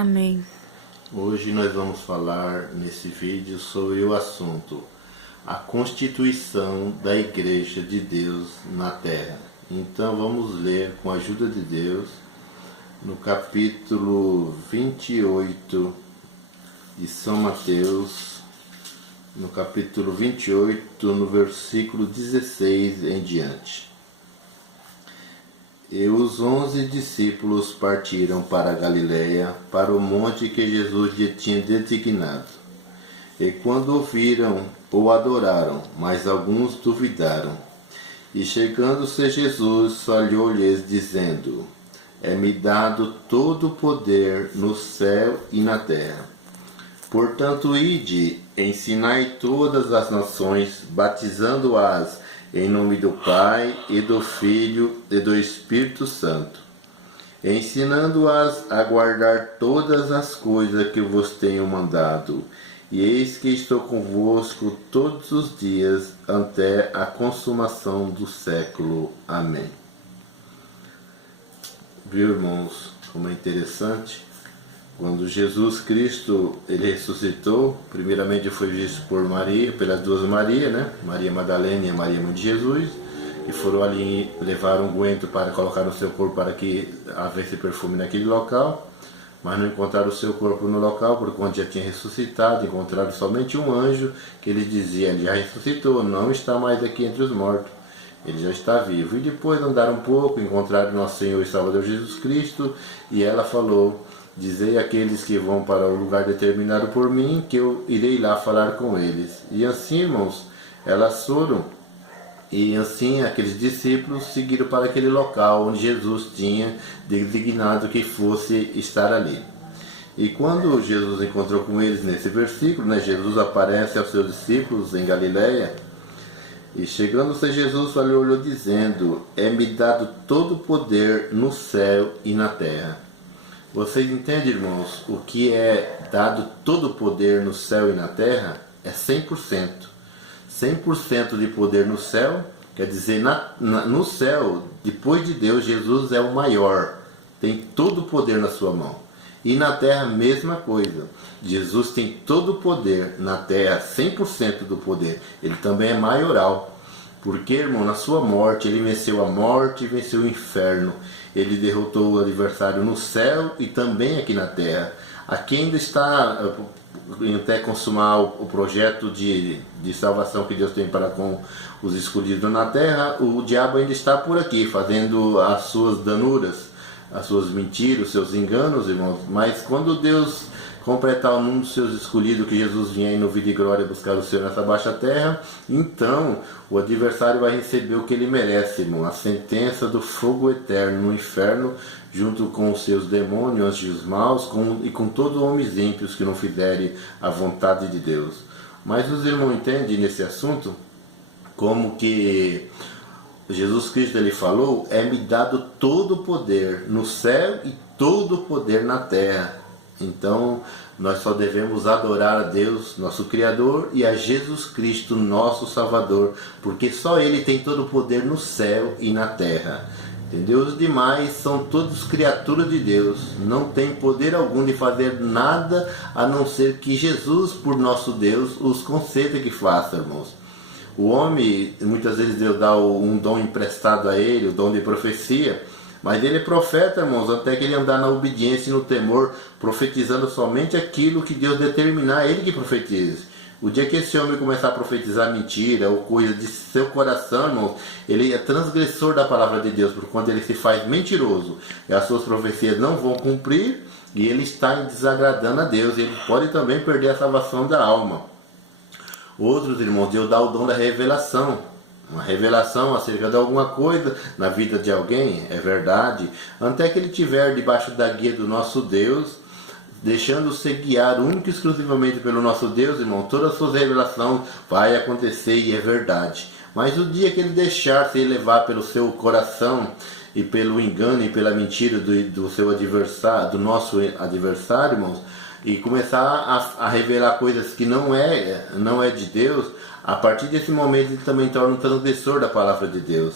Amém. Hoje nós vamos falar nesse vídeo sobre o assunto a constituição da Igreja de Deus na Terra. Então vamos ler com a ajuda de Deus no capítulo 28 de São Mateus, no capítulo 28, no versículo 16 em diante. E os 11 discípulos partiram para a Galiléia, para o monte que Jesus lhe tinha designado. E quando ouviram, o adoraram, mas alguns duvidaram. E chegando-se Jesus, falhou-lhes, dizendo: É-me dado todo o poder no céu e na terra. Portanto, ide, ensinai todas as nações, batizando-as em nome do Pai, e do Filho, e do Espírito Santo, ensinando-as a guardar todas as coisas que vos tenho mandado. E eis que estou convosco todos os dias, até a consumação do século. Amém. Viu, irmãos, como é interessante? Quando Jesus Cristo ele ressuscitou, primeiramente foi visto por Maria, pelas duas Marias, né? Maria Madalena e a Maria Mãe de Jesus, e foram ali levar um unguento para colocar no seu corpo para que houvesse perfume naquele local, mas não encontraram o seu corpo no local, porque quando já tinha ressuscitado, encontraram somente um anjo que lhes dizia: ele já ressuscitou, não está mais aqui entre os mortos, ele já está vivo. E depois andaram um pouco, encontraram nosso Senhor e Salvador Jesus Cristo, e ela falou: Dizei àqueles que vão para o lugar determinado por mim, que eu irei lá falar com eles. E assim, irmãos, elas foram, e assim aqueles discípulos seguiram para aquele local onde Jesus tinha designado que fosse estar ali. E quando Jesus encontrou com eles nesse versículo, né, Jesus aparece aos seus discípulos em Galiléia, e chegando-se Jesus, falou-lhe dizendo: É-me dado todo o poder no céu e na terra. Vocês entendem, irmãos, o que é dado todo o poder no céu e na terra? É 100%. 100% de poder no céu, quer dizer, no céu, depois de Deus, Jesus é o maior. Tem todo o poder na sua mão. E na terra, mesma coisa. Jesus tem todo o poder na terra, 100% do poder. Ele também é maioral. Porque, irmão, na sua morte, ele venceu a morte e venceu o inferno. Ele derrotou o adversário no céu e também aqui na terra. Aqui ainda está até consumar o projeto de salvação que Deus tem para com os escolhidos na terra. O diabo ainda está por aqui, fazendo as suas danuras, as suas mentiras, os seus enganos, irmãos. Mas quando Deus completar o número dos seus escolhidos, que Jesus vinha em vida e glória buscar o Senhor nessa baixa terra, então o adversário vai receber o que ele merece, irmão, a sentença do fogo eterno no inferno, junto com os seus demônios, anjos maus, e com todos os homens ímpios que não fizerem a vontade de Deus. Mas os irmãos entendem nesse assunto como que Jesus Cristo ele falou: é-me dado todo o poder no céu e todo o poder na terra. Então, nós só devemos adorar a Deus, nosso Criador, e a Jesus Cristo, nosso Salvador, porque só Ele tem todo o poder no céu e na terra. Entendeu? Os demais são todos criaturas de Deus, não tem poder algum de fazer nada, a não ser que Jesus, por nosso Deus, os conceda que faça, irmãos. O homem, muitas vezes Deus dá um dom emprestado a ele, o dom de profecia, mas ele é profeta, irmãos, até que ele andar na obediência e no temor, profetizando somente aquilo que Deus determinar, ele que profetize. O dia que esse homem começar a profetizar mentira ou coisa de seu coração, irmãos, ele é transgressor da palavra de Deus, porque quando ele se faz mentiroso, as suas profecias não vão cumprir, e ele está desagradando a Deus, ele pode também perder a salvação da alma. Outros, irmãos, Deus dá o dom da revelação. Uma revelação acerca de alguma coisa na vida de alguém, é verdade, até que ele estiver debaixo da guia do nosso Deus, deixando-se guiar única e exclusivamente pelo nosso Deus, irmão, toda a sua revelação vai acontecer e é verdade. Mas o dia que ele deixar se levar pelo seu coração e pelo engano e pela mentira do seu adversário, do nosso adversário, irmãos, e começar a revelar coisas que não é de Deus, a partir desse momento ele também torna um transgressor da palavra de Deus.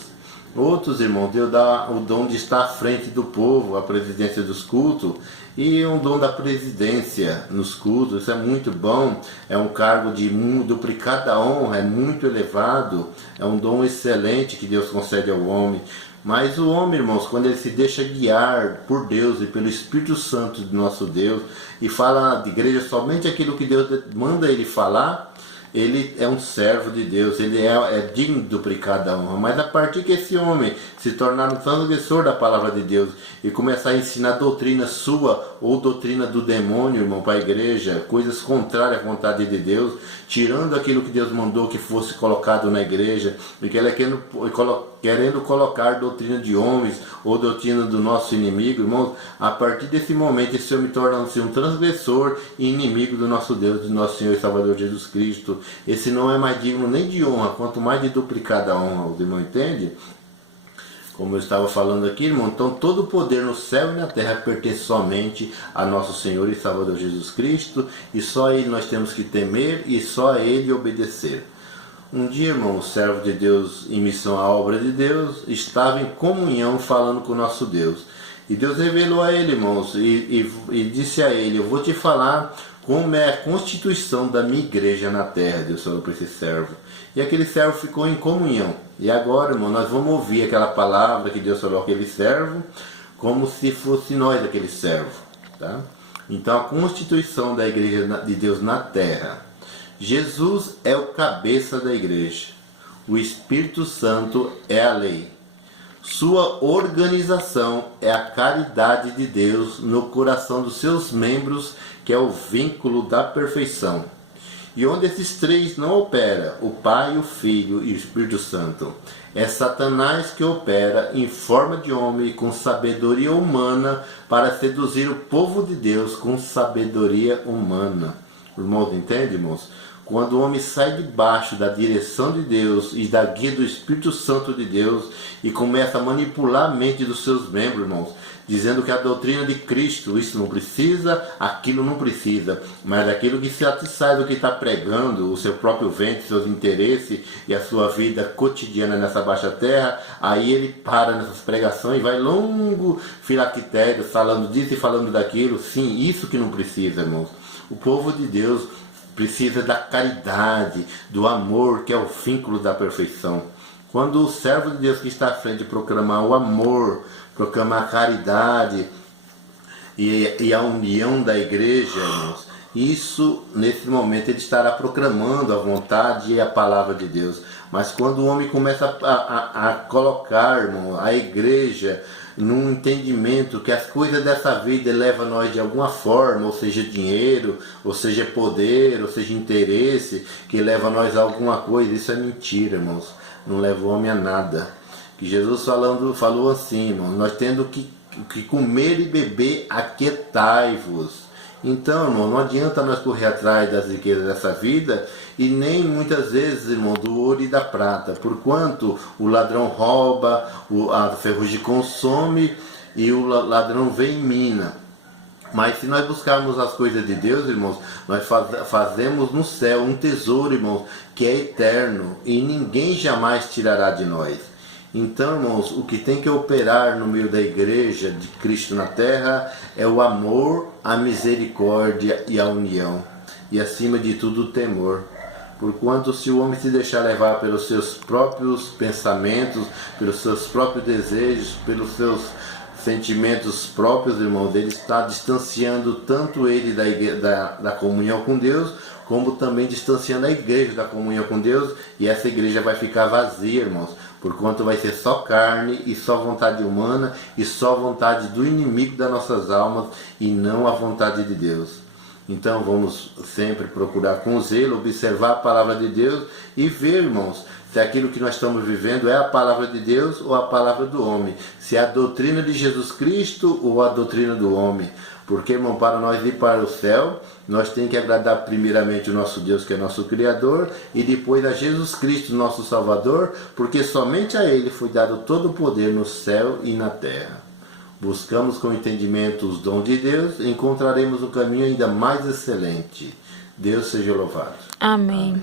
Outros, irmãos, Deus dá o dom de estar à frente do povo, à presidência dos cultos, E um dom da presidência nos cultos, isso é muito bom, é um cargo de duplicada honra, é muito elevado, é um dom excelente que Deus concede ao homem. Mas o homem, irmãos, quando ele se deixa guiar por Deus e pelo Espírito Santo de nosso Deus e fala de igreja somente aquilo que Deus manda ele falar, ele é um servo de Deus, ele é digno de duplicar da honra. Mas a partir que esse homem se tornar um transgressor da palavra de Deus e começar a ensinar doutrina sua ou doutrina do demônio, irmão, para a igreja, coisas contrárias à vontade de Deus, tirando aquilo que Deus mandou que fosse colocado na igreja, e que ele é querendo colocar doutrina de homens ou doutrina do nosso inimigo, irmãos, a partir desse momento esse homem torna-se um transgressor e inimigo do nosso Deus, do nosso Senhor e Salvador Jesus Cristo. Esse não é mais digno nem de honra, quanto mais de duplicada honra, os irmãos entendem? Como eu estava falando aqui, irmão, então todo o poder no céu e na terra pertence somente a nosso Senhor e Salvador Jesus Cristo, e só a Ele nós temos que temer e só a Ele obedecer. Um dia, irmão, o servo de Deus em missão à obra de Deus estava em comunhão falando com o nosso Deus. E Deus revelou a ele, irmãos, e disse a ele: eu vou te falar como é a constituição da minha igreja na terra. Deus falou para esse servo. E aquele servo ficou em comunhão. E agora, irmão, nós vamos ouvir aquela palavra que Deus falou àquele servo, como se fosse nós aquele servo. Tá? Então, a constituição da igreja de Deus na terra. Jesus é o cabeça da igreja. O Espírito Santo é a lei. Sua organização é a caridade de Deus no coração dos seus membros, que é o vínculo da perfeição. E onde esses três não opera, o Pai, o Filho e o Espírito Santo, é Satanás que opera em forma de homem com sabedoria humana para seduzir o povo de Deus com sabedoria humana. Irmãos, entende, irmãos? Quando o homem sai debaixo da direção de Deus e da guia do Espírito Santo de Deus e começa a manipular a mente dos seus membros, irmãos, dizendo que a doutrina de Cristo, isso não precisa, aquilo não precisa, mas aquilo que se satisfaz do que está pregando, o seu próprio ventre, seus interesses e a sua vida cotidiana nessa baixa terra, aí ele para nessas pregações e vai longo filactério, falando disso e falando daquilo. Sim, isso que não precisa, irmãos. O povo de Deus precisa da caridade, do amor, que é o vínculo da perfeição. Quando o servo de Deus que está à frente proclamar o amor, proclamar a caridade e a união da igreja, irmãos, isso, nesse momento, ele estará proclamando a vontade e a palavra de Deus. Mas quando o homem começa a colocar, irmão, a igreja num entendimento que as coisas dessa vida levam nós de alguma forma, ou seja dinheiro, ou seja poder, ou seja interesse, que leva nós a alguma coisa, isso é mentira, irmãos. Não leva o homem a nada. Que Jesus falou assim, irmão, nós tendo que comer e beber, aquietai-vos. Então, irmão, não adianta nós correr atrás das riquezas dessa vida e nem muitas vezes, irmão, do ouro e da prata, porquanto o ladrão rouba, a ferrugem consome e o ladrão vem e mina. Mas se nós buscarmos as coisas de Deus, irmãos, nós fazemos no céu um tesouro, irmãos, que é eterno e ninguém jamais tirará de nós. Então, irmãos, o que tem que operar no meio da igreja de Cristo na terra é o amor, a misericórdia e a união. E acima de tudo o temor. Porquanto se o homem se deixar levar pelos seus próprios pensamentos, pelos seus próprios desejos, pelos seus sentimentos próprios, irmãos, ele está distanciando tanto ele da comunhão com Deus, como também distanciando a igreja da comunhão com Deus, e essa igreja vai ficar vazia, irmãos, porquanto vai ser só carne e só vontade humana e só vontade do inimigo das nossas almas e não a vontade de Deus. Então vamos sempre procurar com zelo, observar a palavra de Deus e ver, irmãos, se aquilo que nós estamos vivendo é a palavra de Deus ou a palavra do homem, se é a doutrina de Jesus Cristo ou a doutrina do homem. Porque, irmão, para nós ir para o céu, nós temos que agradar primeiramente o nosso Deus, que é nosso Criador, e depois a Jesus Cristo, nosso Salvador, porque somente a Ele foi dado todo o poder no céu e na terra. Buscamos com entendimento os dons de Deus, encontraremos um caminho ainda mais excelente. Deus seja louvado. Amém.